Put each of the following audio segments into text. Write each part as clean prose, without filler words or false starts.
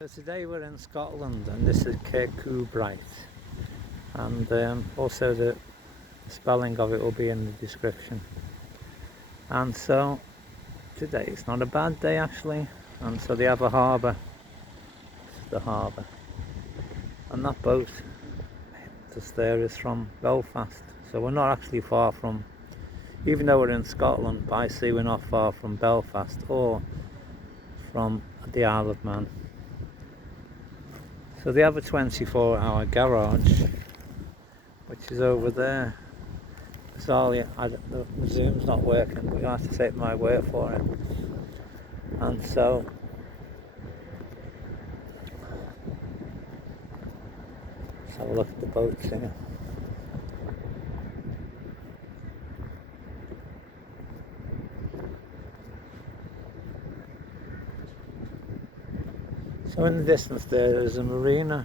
So today we're in Scotland and this is Kirkcudbright, and also the spelling of it will be in the description. And so today it's not a bad day actually, and so they have a harbour. This is the harbour, and that boat just there is from Belfast, so we're not actually far from, even though we're in Scotland by sea, we're not far from Belfast or from the Isle of Man. So they have a 24-hour garage, which is over there. Sorry, the Zoom's not working, but you'll have to take my word for it. And so let's have a look at the boats here. So in the distance there's a marina.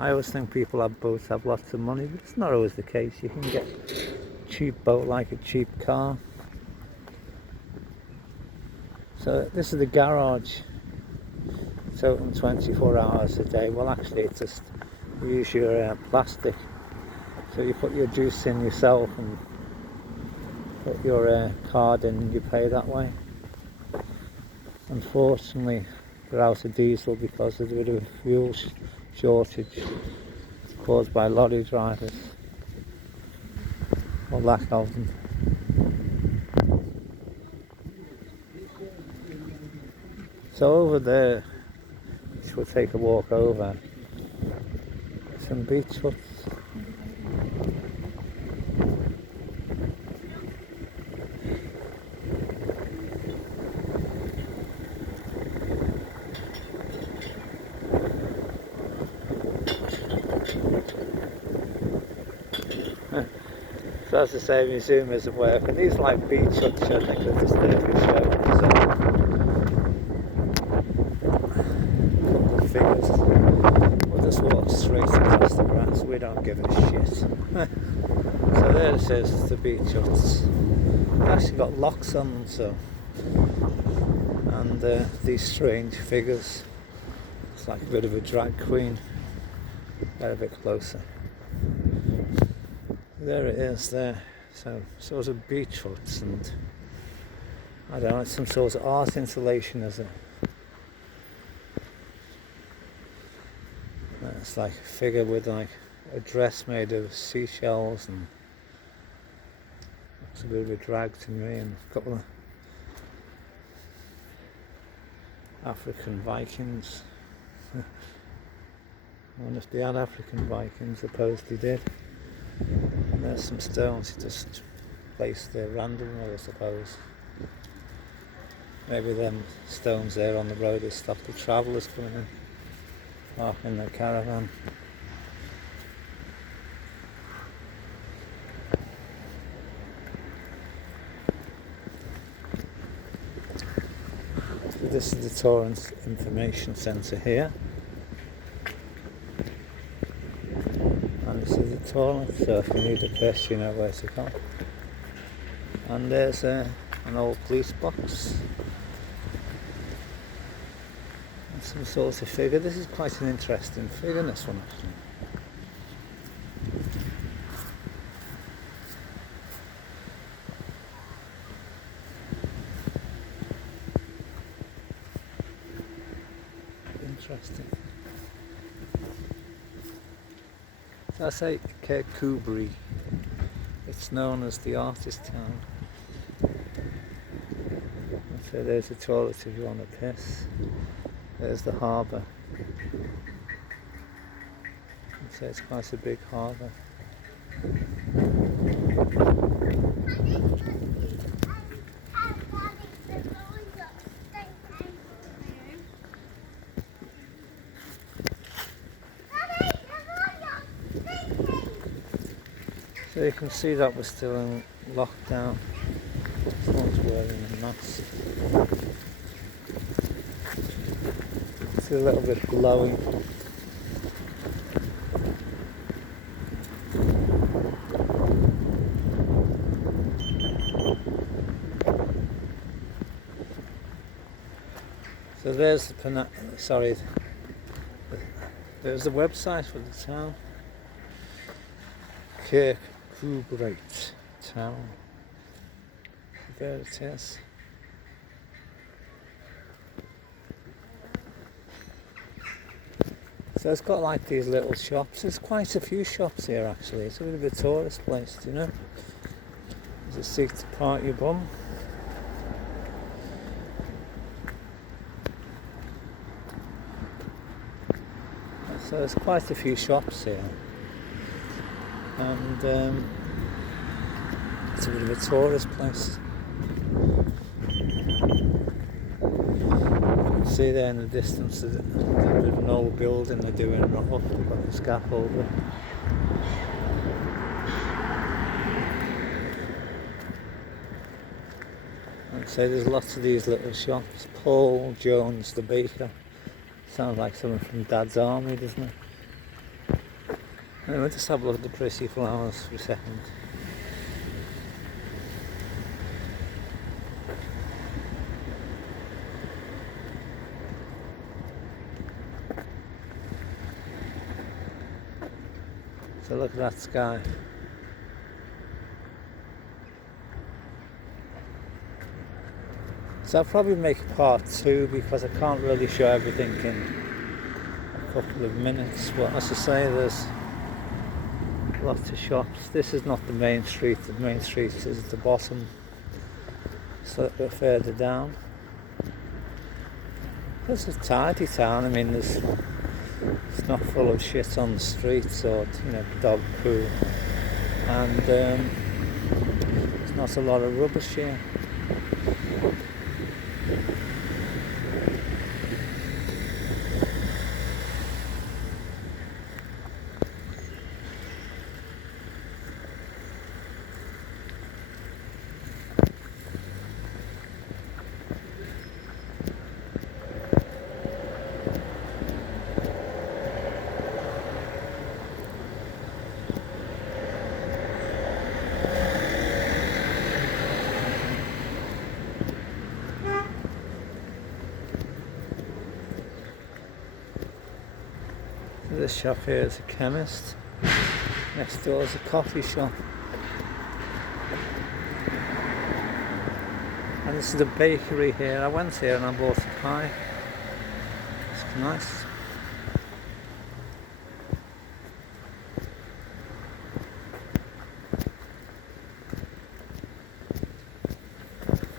I always think people have boats have lots of money, but it's not always the case. You can get a cheap boat like a cheap car. So this is the garage. It's open 24 hours a day. Well, actually it's just, you use your plastic. So you put your juice in yourself and put your card in and you pay that way. Unfortunately, they're out of diesel because there's a bit of a fuel shortage caused by lorry drivers, or lack of them. So over there, which we'll take a walk over, some beach huts. So as I say, my Zoom isn't working. These are like beach huts, I think, they're just there for show. So, couple of figures. We'll just walk straight across the grass. We don't give a shit. So there it is, the beach huts. They've actually got locks on them, so. And these strange figures. It's like a bit of a drag queen. Get a bit closer. There it is there, so sort of beach huts, and I don't know, it's some sort of art installation, is it? It's like a figure with like a dress made of seashells, and it's a bit of a drag to me, and a couple of African Vikings. I wonder if they had African Vikings, suppose they did. And there's some stones just placed there randomly, I suppose. Maybe them stones there on the road will stop the travellers coming in, parking their caravan. So this is the Torrance Information Centre here. And this is the toilet, so if you need a piss you know where to go. And there's an old police box and some sort of figure. This is quite an interesting figure, this one actually. Interesting. I say Kirkcudbright. It's known as the artist town. So there's the toilet if you want to piss. There's the harbour. So it's quite a big harbour. So you can see that we're still in lockdown. Someone's wearing a mask. It's a little bit glowing. So So there's the there's the website for the town. Kirkcudbright town. There it is. So it's got like these little shops. There's quite a few shops here actually. It's a bit of a tourist place, do you know? There's a seat to park your bum. So there's quite a few shops here. And it's a bit of a tourist place. You can see there in the distance there's a bit of an old building they're doing up. They've got the scaffolding. I'd say there's lots of these little shops. Paul Jones the baker. Sounds like something from Dad's Army, doesn't it? Anyway, just have a look at the pretty flowers for a second. So look at that sky. So I'll probably make a part 2 because I can't really show everything in a couple of minutes. But as I say, there's lots of shops. This is not the main street. The main street is at the bottom. It's a little bit further down. It's a tidy town. I mean, it's not full of shit on the streets or, you know, dog poo. And there's not a lot of rubbish here. This shop here is a chemist. Next door is a coffee shop. And this is the bakery here. I went here and I bought a pie. It's nice.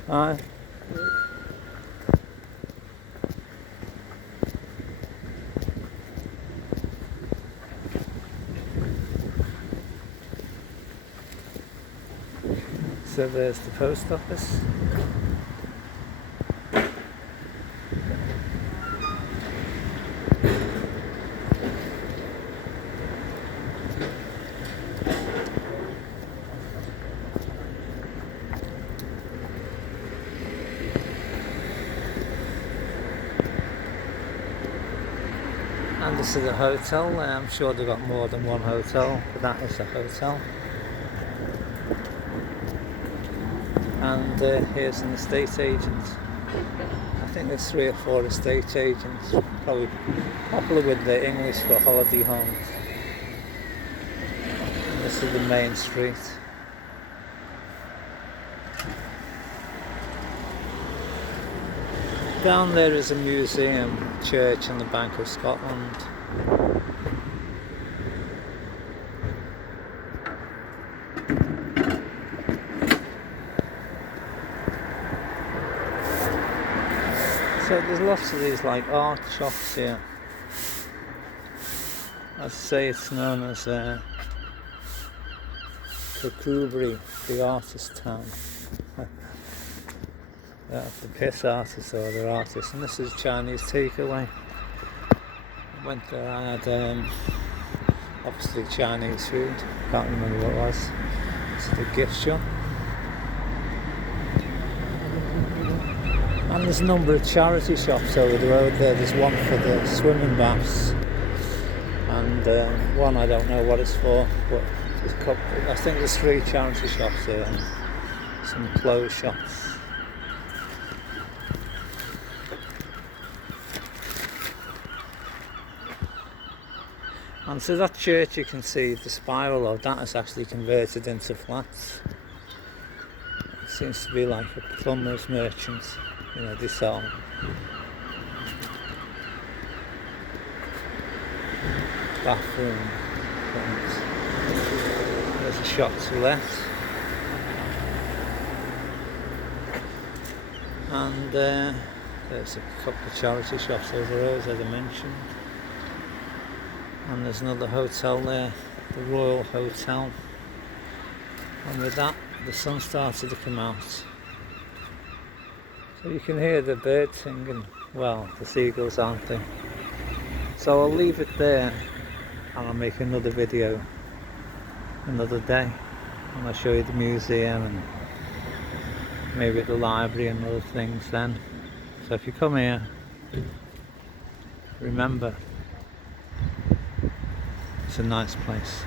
Hi. So there's the post office. And this is a hotel. I'm sure they've got more than one hotel, but that is a hotel. And here's an estate agent. I think there's 3 or 4 estate agents, probably popular with the English for holiday homes. And this is the main street. Down there is a museum, church and the Bank of Scotland. So there's lots of these like art shops here. I'd say it's known as Kirkcudbright, the artist town. The piss artists or their artists. And this is Chinese takeaway. I went there, I had obviously Chinese food. Can't remember what it was. It's the gift shop. And there's a number of charity shops over the road there. There's one for the swimming baths and one I don't know what it's for, but there's a couple, I think there's 3 charity shops here and some clothes shops. And so that church, you can see the spiral of that is actually converted into flats. It seems to be like a plumber's merchant, you know, they sell bathroom things. There's a shop to let. And there's a couple of charity shops over there, as I mentioned. And there's another hotel there, the Royal Hotel. And with that, the sun started to come out. So you can hear the birds singing, well, the seagulls, aren't they? So I'll leave it there, and I'll make another video another day. And I'll show you the museum and maybe the library and other things then. So if you come here, remember, it's a nice place.